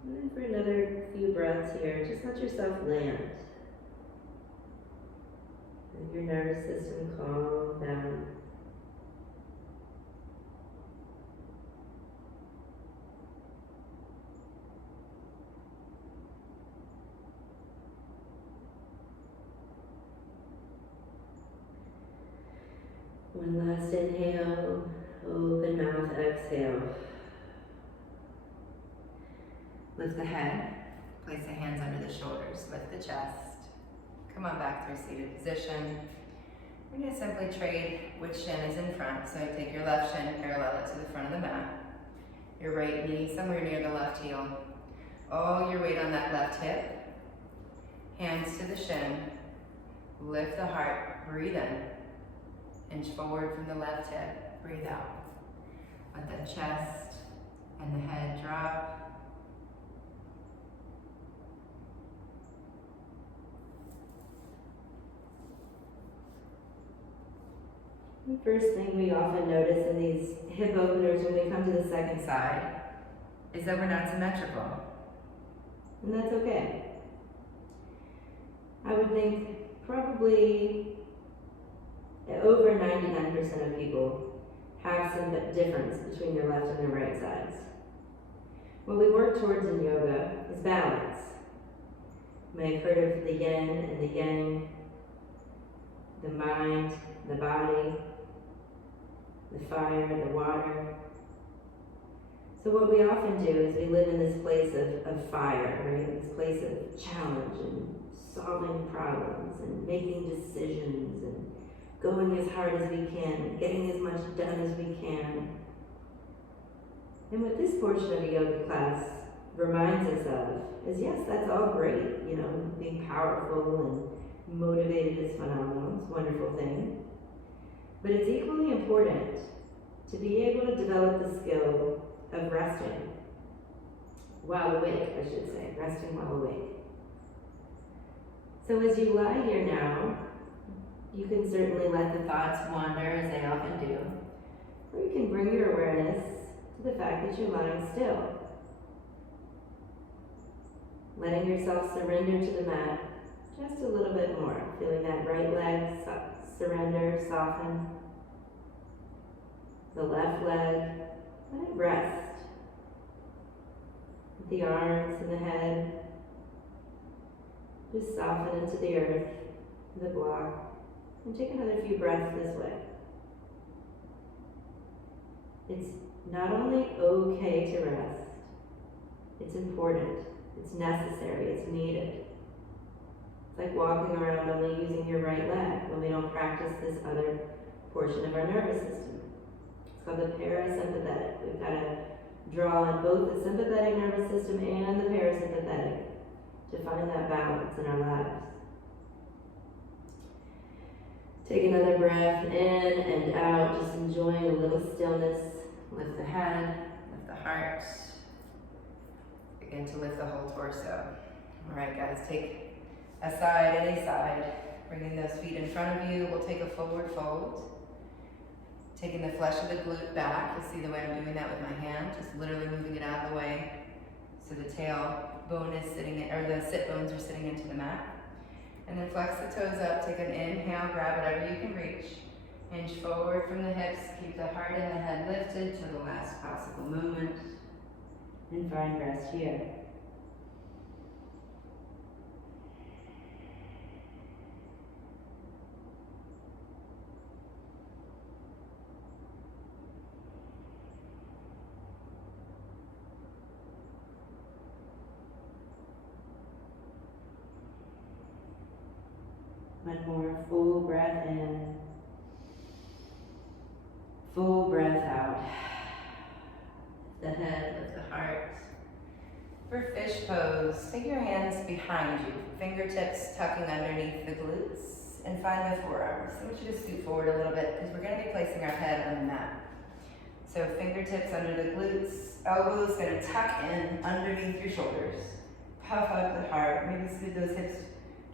And then for another few breaths here, just let yourself land. Let your nervous system calm down. One last inhale, open mouth, exhale. Lift the head, place the hands under the shoulders, lift the chest. Come on back to a seated position. We're gonna simply trade which shin is in front. So take your left shin, parallel it to the front of the mat. Your right knee somewhere near the left heel. All your weight on that left hip. Hands to the shin. Lift the heart, breathe in. Inch forward from the left hip, breathe out. Let the chest and the head drop. The first thing we often notice in these hip openers when we come to the second side is that we're not symmetrical. And that's okay. I would think probably over 99% of people have some difference between their left and their right sides. What we work towards in yoga is balance. You may have heard of the yin and the yang, the mind, the body, the fire, the water. So So what we often do is we live in this place of fire, right? This place of challenge and solving problems and making decisions and going as hard as we can, getting as much done as we can. And what this portion of a yoga class reminds us of is, yes, that's all great, being powerful and motivated is phenomenal, it's a wonderful thing. But it's equally important to be able to develop the skill of resting while awake, I should say, resting while awake. So as you lie here now, you can certainly let the thoughts wander as they often do, or you can bring your awareness to the fact that you're lying still. Letting yourself surrender to the mat just a little bit more, feeling that right leg surrender, soften. The left leg, let it rest. The arms and the head, just soften into the earth, the block, and take another few breaths this way. It's not only okay to rest, it's important, it's necessary, it's needed. It's like walking around only using your right leg when we don't practice this other portion of our nervous system. It's called the parasympathetic. We've got to draw on both the sympathetic nervous system and the parasympathetic to find that balance in our lives. Take another breath in and out, just enjoying a little stillness. Lift the head, lift the heart. Begin to lift the whole torso. All right, guys, take a side, any side. Bringing those feet in front of you, we'll take a forward fold. Taking the flesh of the glute back. You'll see the way I'm doing that with my hand, just literally moving it out of the way. So the tailbone is sitting, or the sit bones are sitting into the mat. And then flex the toes up, take an inhale, grab whatever you can reach. Hinge forward from the hips, keep the heart and the head lifted to the last possible movement. And find rest here. One more full breath in, full breath out. The head, lift the heart. For fish pose, take your hands behind you, fingertips tucking underneath the glutes, and find the forearms. I want you to scoot forward a little bit because we're going to be placing our head on the mat. So fingertips under the glutes, elbows going to tuck in underneath your shoulders. Puff up the heart, maybe scoot those hips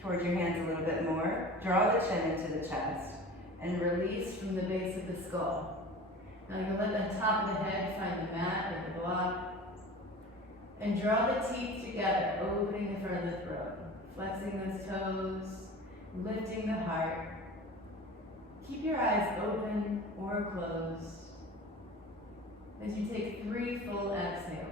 towards your hands a little bit more. Draw the chin into the chest and release from the base of the skull. Now you can let the top of the head find the mat or the block. And draw the teeth together, opening the front of the throat. Flexing those toes, lifting the heart. Keep your eyes open or closed as you take 3 full exhales.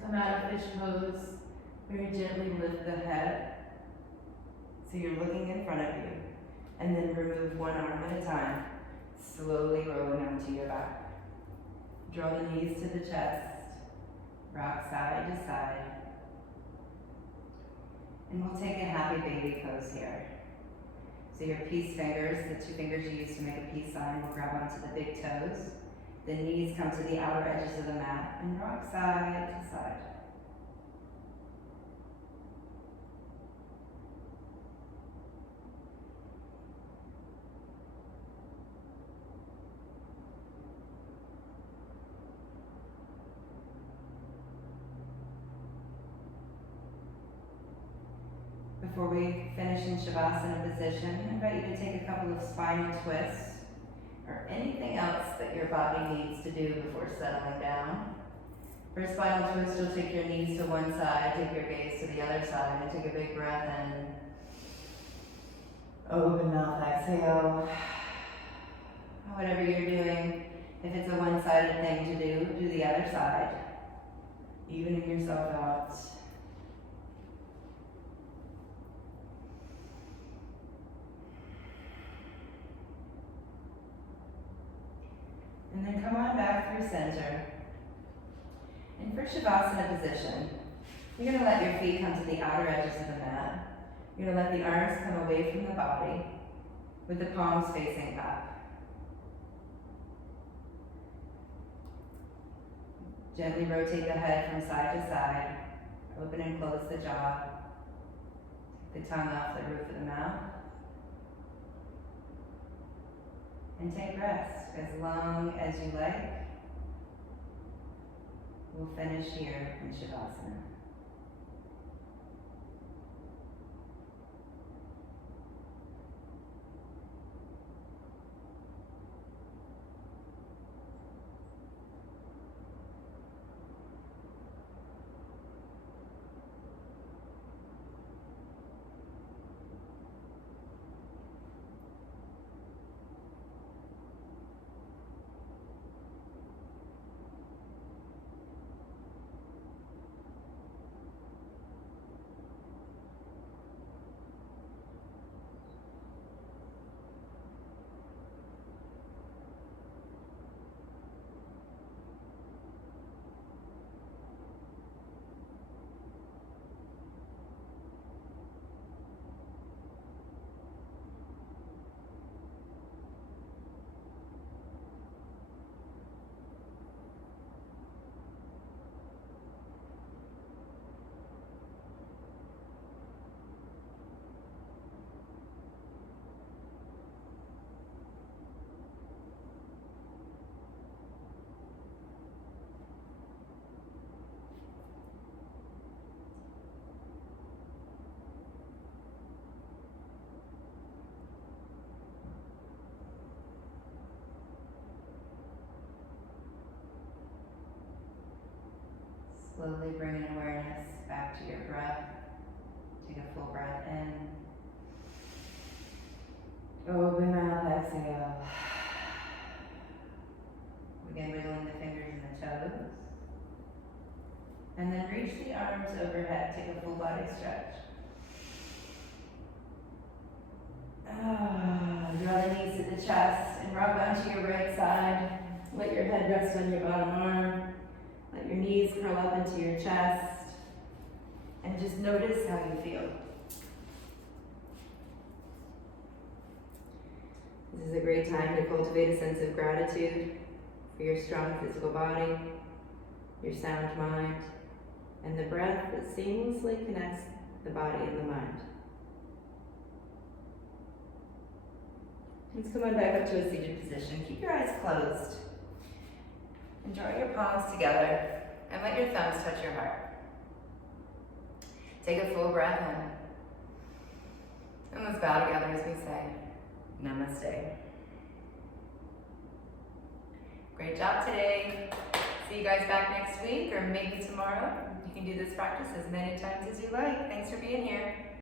Come out of fish pose, very gently lift the head. So you're looking in front of you. And then remove one arm at a time, slowly rolling onto your back. Draw the knees to the chest, rock side to side. And we'll take a happy baby pose here. So your peace fingers, the 2 fingers you use to make a peace sign, will grab onto the big toes. The knees come to the outer edges of the mat and rock side to side. Before we finish in shavasana position, I invite you to take a couple of spinal twists or anything else that your body needs to do before settling down. For a spinal twist, you'll take your knees to one side, take your gaze to the other side, and take a big breath in. Open mouth, exhale. Whatever you're doing, if it's a one-sided thing to do, do the other side. Evening yourself out. And then come on back through center. And for shavasana position, you're going to let your feet come to the outer edges of the mat. You're going to let the arms come away from the body with the palms facing up. Gently rotate the head from side to side. Open and close the jaw. Take the tongue off the roof of the mouth. And take rest as long as you like. We'll finish here in shavasana. Slowly bring an awareness back to your breath. Take a full breath in. Open mouth, exhale. Begin wiggling the fingers and the toes. And then reach the arms overhead. Take a full body stretch. Draw the knees to the chest and rock onto your right side. Let your head rest on your bottom arm. Let your knees curl up into your chest. And just notice how you feel. This is a great time to cultivate a sense of gratitude for your strong physical body, your sound mind, and the breath that seamlessly connects the body and the mind. Let's come on back up to a seated position. Keep your eyes closed. And draw your palms together and let your thumbs touch your heart. Take a full breath in. And let's bow together as we say, Namaste. Great job today. See you guys back next week or maybe tomorrow. You can do this practice as many times as you like. Thanks for being here.